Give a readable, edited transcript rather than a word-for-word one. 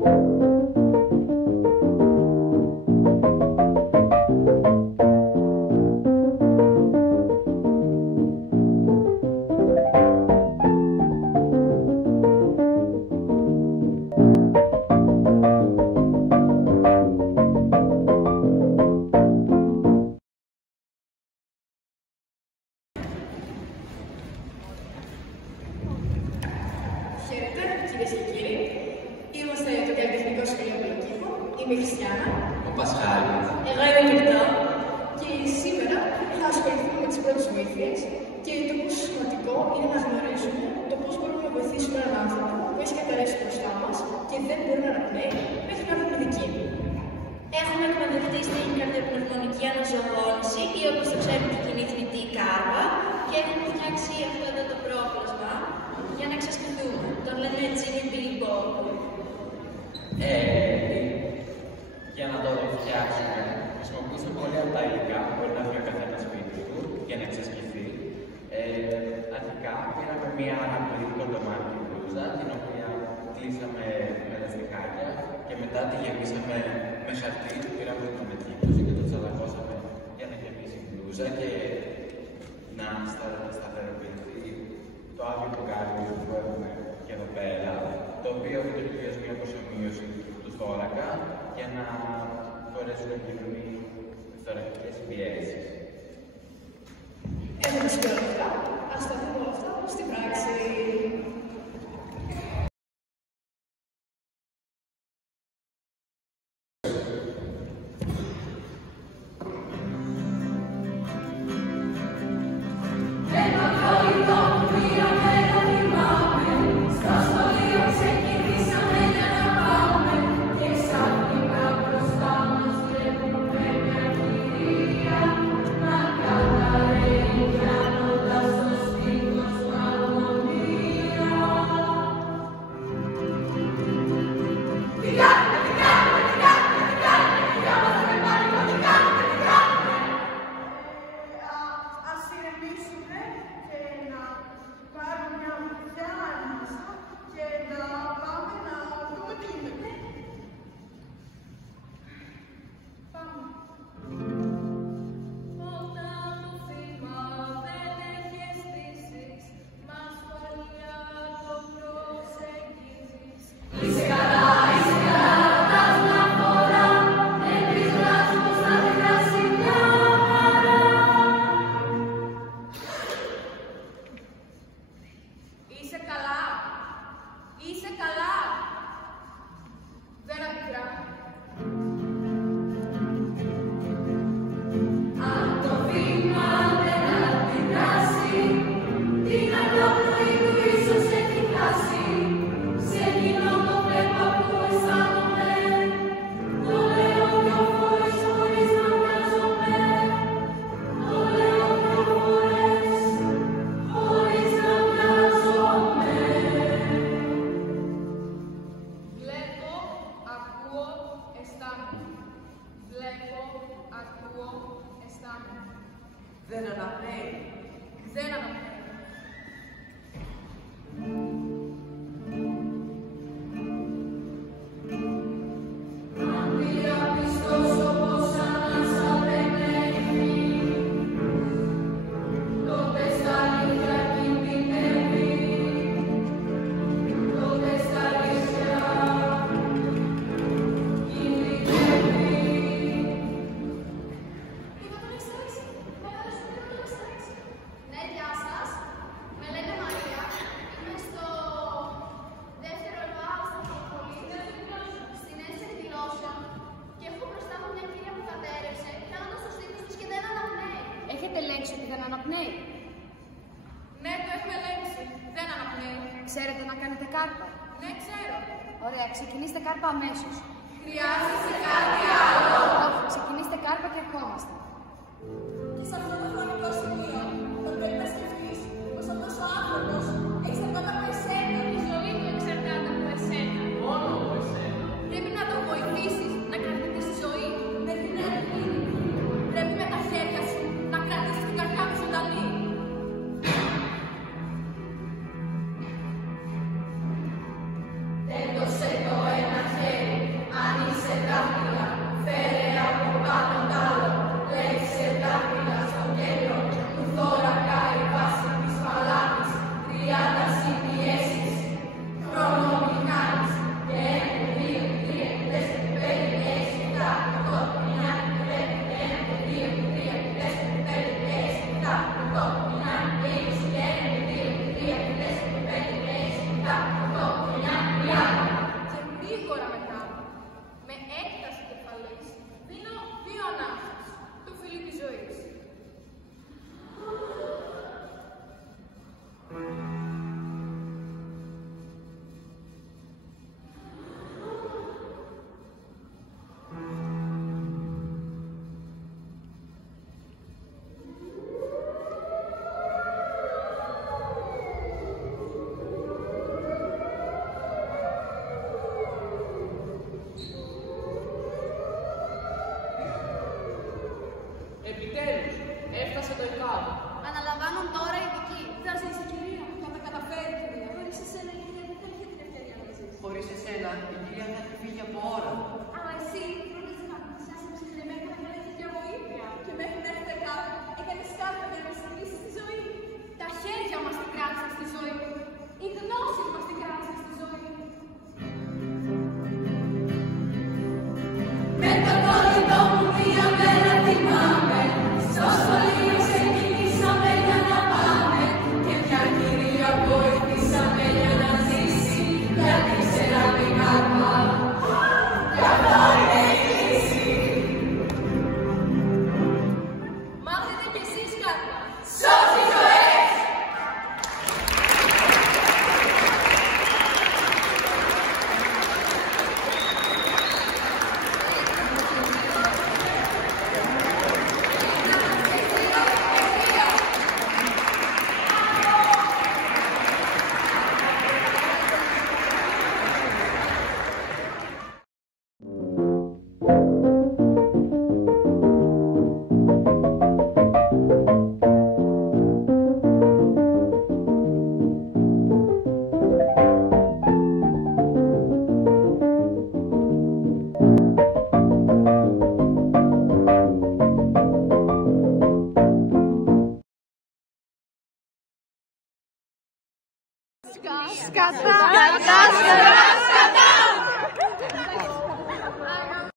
Χαίρετε, κυρίες και κύριοι. Είμαστε το Καλλιτεχνικό Σχολείο Πολυκήπου. Είμαι η Χριστιανά. Ο Πασχάλης. Εγώ είμαι η Κυρτώ. Και σήμερα θα ασχοληθούμε με τις πρώτες βοήθειες και το πόσο σημαντικό είναι να γνωρίζουμε το πώς μπορούμε να βοηθήσουμε έναν άνθρωπο που έχει καταρρεύσει μπροστά μας και δεν μπορεί να αναπνέει μέχρι να έρθει ειδική. Έχουμε εκμεταλλευτεί στην καρδιοπνευμονική αναζωογόνηση ή όπως το ξέρουμε και κοινή θνητή κάρπα και έχουμε φτιάξει αυτό εδώ το πρόπλασμα για να εξασκηθούμε. Τον λέμε Τζίνι Μπιλιμπό. Για να το φτιάξουμε, χρησιμοποιήσουμε πολύ από τα υλικά που μπορεί να βρει ο καθένας σπίτι του για να εξασκηθεί. Αρχικά πήραμε μία πολύ κοντομάτι μπλούζα, την οποία κλείσαμε με λαστιχάκια και μετά τη γεμίσαμε με χαρτί, πήραμε το μετύχωση και το τσαλακώσαμε για να γεμίσει η μπλούζα και να σταθεροποιηθεί το άλλο μπουκάλι που έχουμε και εδώ πέρα, το οποίο λειτουργεί ως μια προσωμείωση του θώρακα για να μπορέσουν να γίνουν οι θωρακικές πιέσεις. Έχουμε σημειωτικά. Ας τα δούμε όλα αυτά στην πράξη. Είσαι καλά. Δεν αντιδρά. Αν το βήμα δεν αντιδράσει, την αναπνοή του ίσως έχει χάσει. Σε εκείνο το βλέμμα που αισθάνομαι, το λέω δυο φορές χωρίς να βιάζομαι. Το λέω δυο φορές χωρίς να βιάζομαι. Βλέπω, ακούω, αισθάνομαι. Βλέπω, ακούω, αισθάνομαι. Δεν αναπνέει. Δεν αναπνέει. Αν διαπιστώσω πως ανάσα δεν έχει, τότε στα αλήθεια κινδυνεύει. Τότε στα αλήθεια κινδυνεύει. Είμαι τον Εξτρέξη. Μεγάλος μου είναι τον Εξτρέξη. Ναι, γεια σας. Με λένε Μαρία. Είμαι στο δεύτερο ΕΒΑ στο Πολύτεχνο, στην ένση εκδηλώσεων και έχω μπροστά μου μια κυρία που κατέρευσε, κάνοντας το στήθος της και δεν αναπνέει. Έχετε ελέγξει ότι δεν αναπνέει? Ναι, το έχουμε ελέγξει. Δεν αναπνέει. Ξέρετε να κάνετε κάρπα? Ναι, ξέρω. Ωραία, ξεκινήστε κάρπα αμέσως. Χρειάζεσαι κάτι άλλο. Όχι, ξεκινήστε κάρπα και ερχόμαστε. Και σε αυτό το χρονικό σημείο θα πρέπει να σκεφτείς πως αυτός ο άνθρωπος εξαρτάται από εσένα. Η ζωή του εξαρτάται από εσένα. Μόνο από εσένα. Πρέπει να τον βοηθήσεις να κρατήσεις τη ζωή με την energy. Πρέπει με τα χέρια σου να κρατήσεις την καρδιά του ζωντανή. Τέλειωσε το ένα χέρι. Χωρίς εσένα, η κυρία θα έχει φύγει από ώρα. Αλλά εσύ φρόντιζε να σας ψηλεμένα να κάνετε για βοήθεια. Και μέχρι να έρθετε κάτω, έκανες κάτι για να συνεχίσεις τη ζωή. Τα χέρια μας την κράτησαν στη ζωή. Η γνώση μας την κράτησαν στη ζωή. Με το κόλλητο μου μία μέρα θυμάμαι. Στο σχολείο ξεκινήσαμε για να πάμε. Και μια κυρία βοηθήσαμε για να ζήσει. Γιατί ξέρα την κάρπα. Κι αυτό είναι η λύση. Μάθετε κι εσείς κάρπα. Σώζει ζωές! Σκατά!